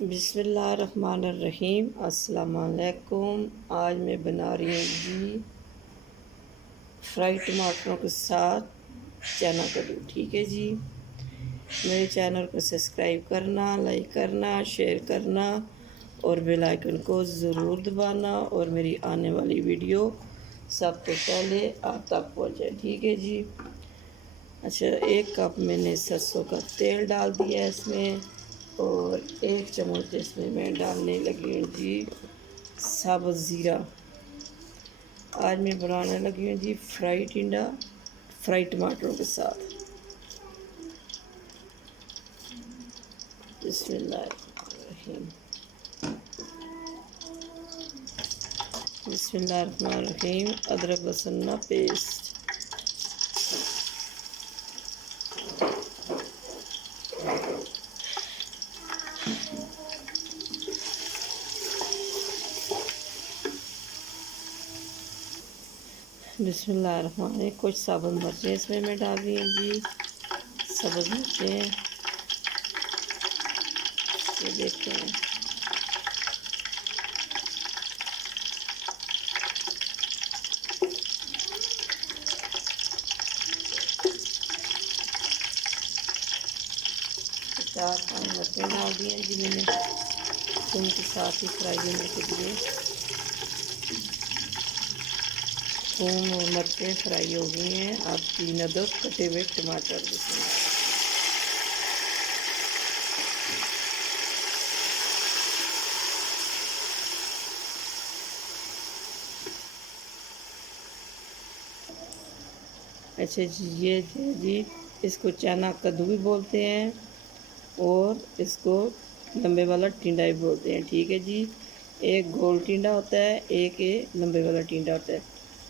बिस्मिल्लाहिर्रहमानिर्रहीम। अस्सलाम वालेकुम। आज मैं बना रही हूँ जी फ्राई टमाटरों के साथ चना कद्दू। ठीक है जी, मेरे चैनल को सब्सक्राइब करना, लाइक करना, शेयर करना और बेल आइकन को ज़रूर दबाना और मेरी आने वाली वीडियो सबसे पहले आप तक पहुँचे। ठीक है जी। अच्छा, 1 कप मैंने सरसों का तेल डाल दिया है इसमें और 1 चम्मच इसमें मैं डालने लगी हूँ जी साबुत ज़ीरा। आज मैं बनाने लगी हूँ जी फ्राई टमाटरों के साथ। बिस्मिल्लाहिर्रहमानिर्रहीम। बिस्मिल्लाहिर्रहमानिर्रहीम। अदरक लहसुन का पेस्ट, बिस्मिल्लाहिर्रहमानिर्रहीम। कुछ साबुत मिर्चें इसमें मैं डाल रही हूँ जी, सब्ज़ मिर्चें, ये देखते हैं। चार पाँच मिर्चें डाल दी हैं जी मैंने उनके साथ ही फ्राई होने के लिए। थूम और मिर्चें फ्राई हो गई हैं। अब 3 अदद कटे हुए टमाटर इसमें। अच्छा जी, ये जी इसको चना कद्दू भी बोलते हैं और इसको लंबे वाला टिंडा भी बोलते हैं। ठीक है जी, एक गोल टिंडा होता है, एक ये लंबे वाला टिंडा होता है।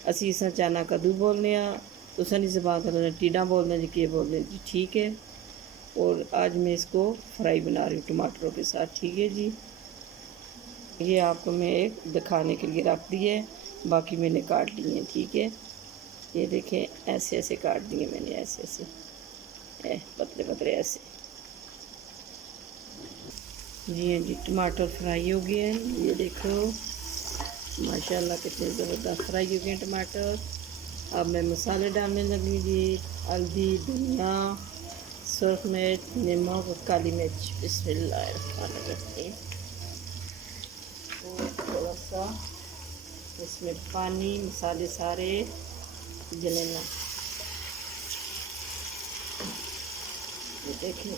असी इस चना कद्दू बोलने तुसन इस बात टिंडा बोलते जी, के बोलते जी। ठीक है, और आज मैं इसको फ्राई बना रही हूँ टमाटरों के साथ। ठीक है जी, ये आपको मैं एक दिखाने के लिए रख दी है, बाकी मैंने काट लिए हैं। ठीक है, ये देखें ऐसे ऐसे काट दिए मैंने, ऐसे ऐसे पतले पतले ऐसे। जी हाँ जी, टमाटर फ्राई हो गए हैं। ये देखो माशाल्लाह कितने ज़बरदस्त फ्राई हो गए हैं टमाटर। अब मैं मसाले डालने लगी जी, हल्दी, धनिया, सुरख मिर्च, नमक और काली मिर्च। बिस्मिल्लाहिर्रहमानिर्रहीम। और थोड़ा सा इसमें पानी, मसाले सारे जलेना। ये देखें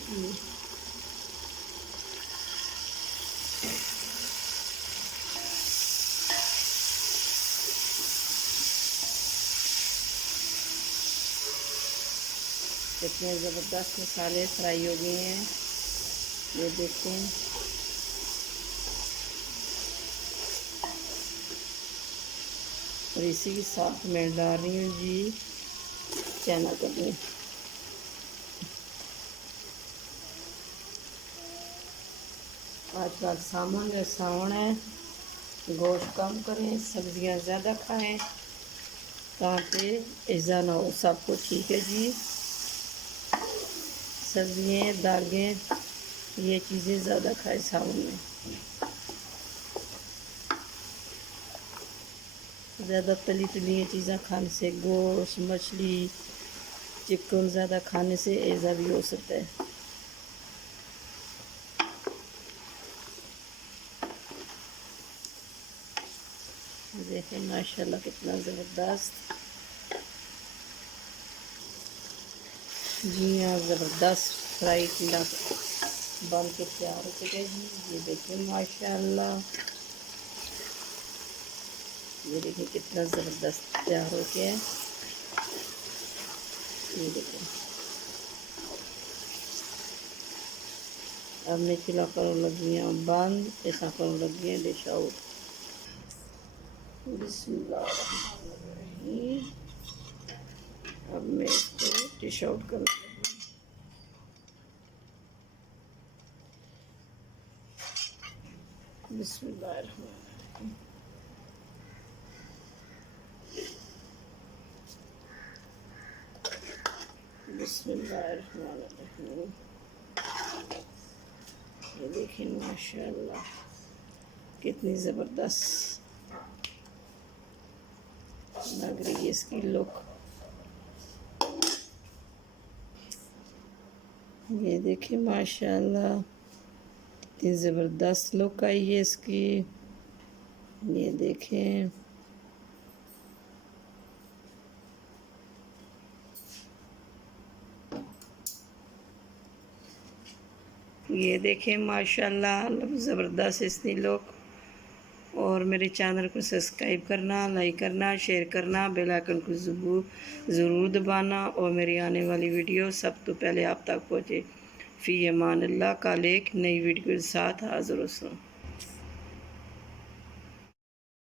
कितने ज़बरदस्त मसाले फ्राई हो गए हैं। ये देखें, और इसी के साथ मैं डाल रही हूँ जी चना कद्दू। आजकल सावन है, गोश्त कम करें, सब्जियां ज़्यादा खाएं ताकि इज़ा ना हो सबको। ठीक है जी, सब्जियाँ, दालें, ये चीज़ें ज़्यादा खाएं सावन में। ज़्यादा तली तली चीज़ें खाने से, गोश्त, मछली, चिकन ज़्यादा खाने से ऐसा भी हो सकता है। देखें माशाल्लाह कितना ज़बरदस्त। जी हाँ, ज़बरदस्त फ्राई टिंडा बन के तैयार हो चुका है जी। ये देखें माशाल्लाह, ये देखिए कितना ज़बरदस्त तैयार हो गया है। ये देखें, अब मैं चूल्हा करो लगी हूँ बंद, ऐसा करो लगी है डिश आउट। बिस्मिल्लाहिर्रहमानिर्रहीम। अब मैं इसको डिश आउट कर लगी। बिस्मिल्लाहिर्रहमानिर्रहीम। बिस्मिल्लाहिर्रहमानिर्रहीम। ये देखिए माशाल्लाह कितनी ज़बरदस्त लग रही है इसकी लुक। ये देखिए माशाल्लाह कितनी ज़बरदस्त लुक आई है इसकी। ये देखें ये देखें माशाल्लाह ज़बरदस्त इसकी लुक। और मेरे चैनल को सब्सक्राइब करना, लाइक करना, शेयर करना, बेल आइकन को ज़रूर दबाना और मेरी आने वाली वीडियो सब तो पहले आप तक पहुँचे। फ़ी अमान अल्लाह, कल एक नई वीडियो के साथ हाज़िर हूँ।